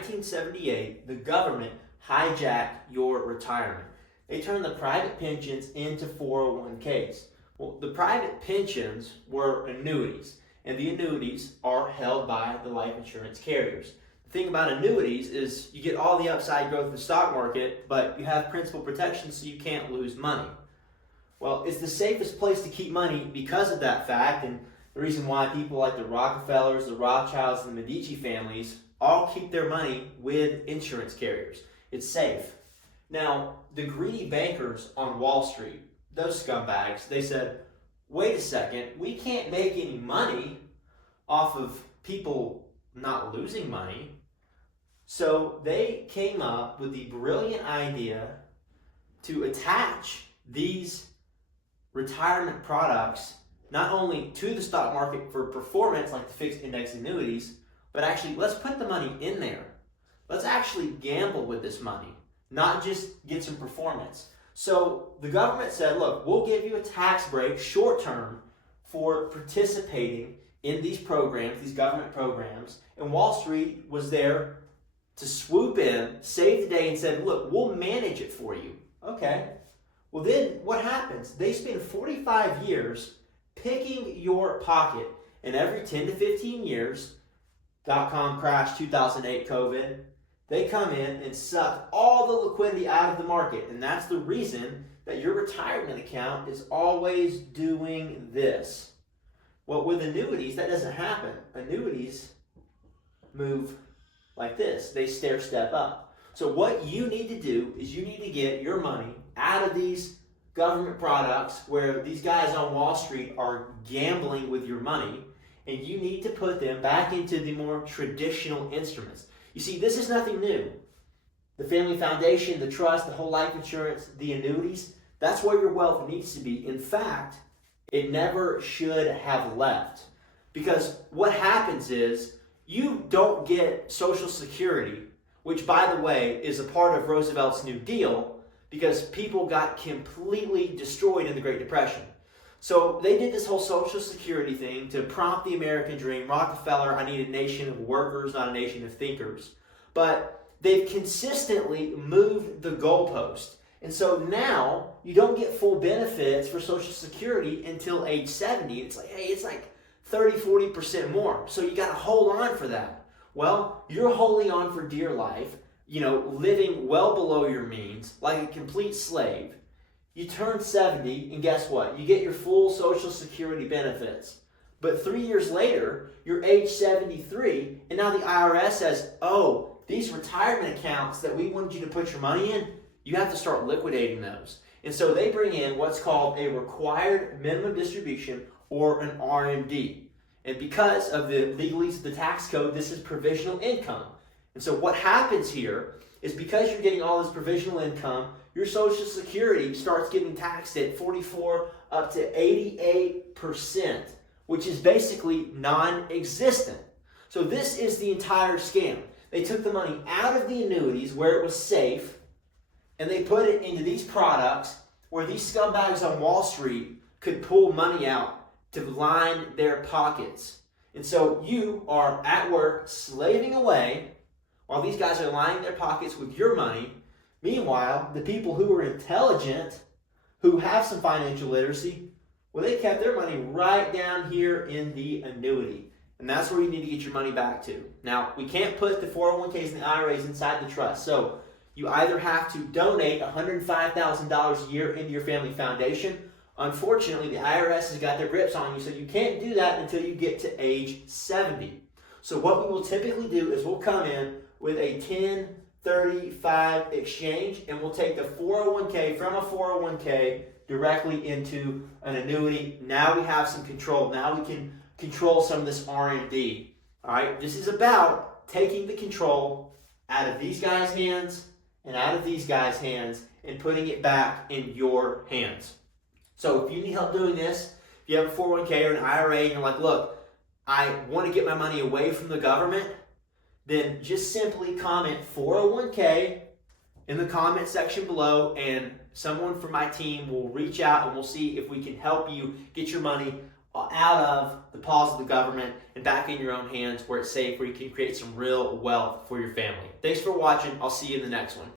1978, the government hijacked your retirement. They turned the private pensions into 401ks. Well, the private pensions were annuities, and the annuities are held by the life insurance carriers. The thing about annuities is you get all the upside growth of the stock market, but you have principal protection so you can't lose money. Well, it's the safest place to keep money because of that fact, and the reason why people like the Rockefellers, the Rothschilds, and the Medici families all keep their money with insurance carriers. It's safe. Now, the greedy bankers on Wall Street, those scumbags, they said, wait a second, we can't make any money off of people not losing money. So they came up with the brilliant idea to attach these retirement products not only to the stock market for performance like the fixed index annuities, but actually let's put the money in there. Let's actually gamble with this money, not just get some performance. So the government said, look, we'll give you a tax break short term for participating in these programs, these government programs, and Wall Street was there to swoop in, save the day, and said, look, we'll manage it for you. Okay. Well, then what happens? They spend 45 years picking your pocket, and every 10 to 15 years, dot-com crash, 2008 COVID, they come in and suck all the liquidity out of the market. And that's the reason that your retirement account is always doing this. Well, with annuities, that doesn't happen. Annuities move like this. They stair step up. So what you need to do is you need to get your money out of these government products where these guys on Wall Street are gambling with your money, and you need to put them back into the more traditional instruments. You see, this is nothing new. The family foundation, the trust, the whole life insurance, the annuities, that's where your wealth needs to be. In fact, it never should have left. Because what happens is you don't get Social Security, which, by the way, is a part of Roosevelt's New Deal, because people got completely destroyed in the Great Depression. So they did this whole Social Security thing to prompt the American dream. Rockefeller, I need a nation of workers, not a nation of thinkers. But they've consistently moved the goalpost. And so now you don't get full benefits for Social Security until age 70. It's like, hey, it's like 30, 40% more. So you got to hold on for that. Well, you're holding on for dear life, living well below your means, like a complete slave. You turn 70, and guess what? You get your full Social Security benefits. But 3 years later, you're age 73, and now the IRS says, oh, these retirement accounts that we wanted you to put your money in, you have to start liquidating those. And so they bring in what's called a required minimum distribution, or an RMD. And because of the legalese of the tax code, this is provisional income. And so what happens here is because you're getting all this provisional income, your Social Security starts getting taxed at 44 up to 88%, which is basically non-existent. So this is the entire scam. They took the money out of the annuities where it was safe, and they put it into these products where these scumbags on Wall Street could pull money out to line their pockets. And so you are at work slaving away while these guys are lining their pockets with your money. Meanwhile, the people who are intelligent, who have some financial literacy, well, they kept their money right down here in the annuity. And that's where you need to get your money back to. Now, we can't put the 401ks and the IRAs inside the trust. So you either have to donate $105,000 a year into your family foundation. Unfortunately, the IRS has got their grips on you, so you can't do that until you get to age 70. So what we will typically do is we'll come in with a 10-35 exchange, and we'll take the 401k from a 401k directly into an annuity. Now we have some control. Now we can control some of this R&D. All right, this is about taking the control out of these guys' hands and out of these guys' hands and putting it back in your hands. So if you need help doing this, if you have a 401k or an IRA and you're like, look, I want to get my money away from the government, then just simply comment 401k in the comment section below, and someone from my team will reach out and we'll see if we can help you get your money out of the paws of the government and back in your own hands where it's safe, where you can create some real wealth for your family. Thanks for watching. I'll see you in the next one.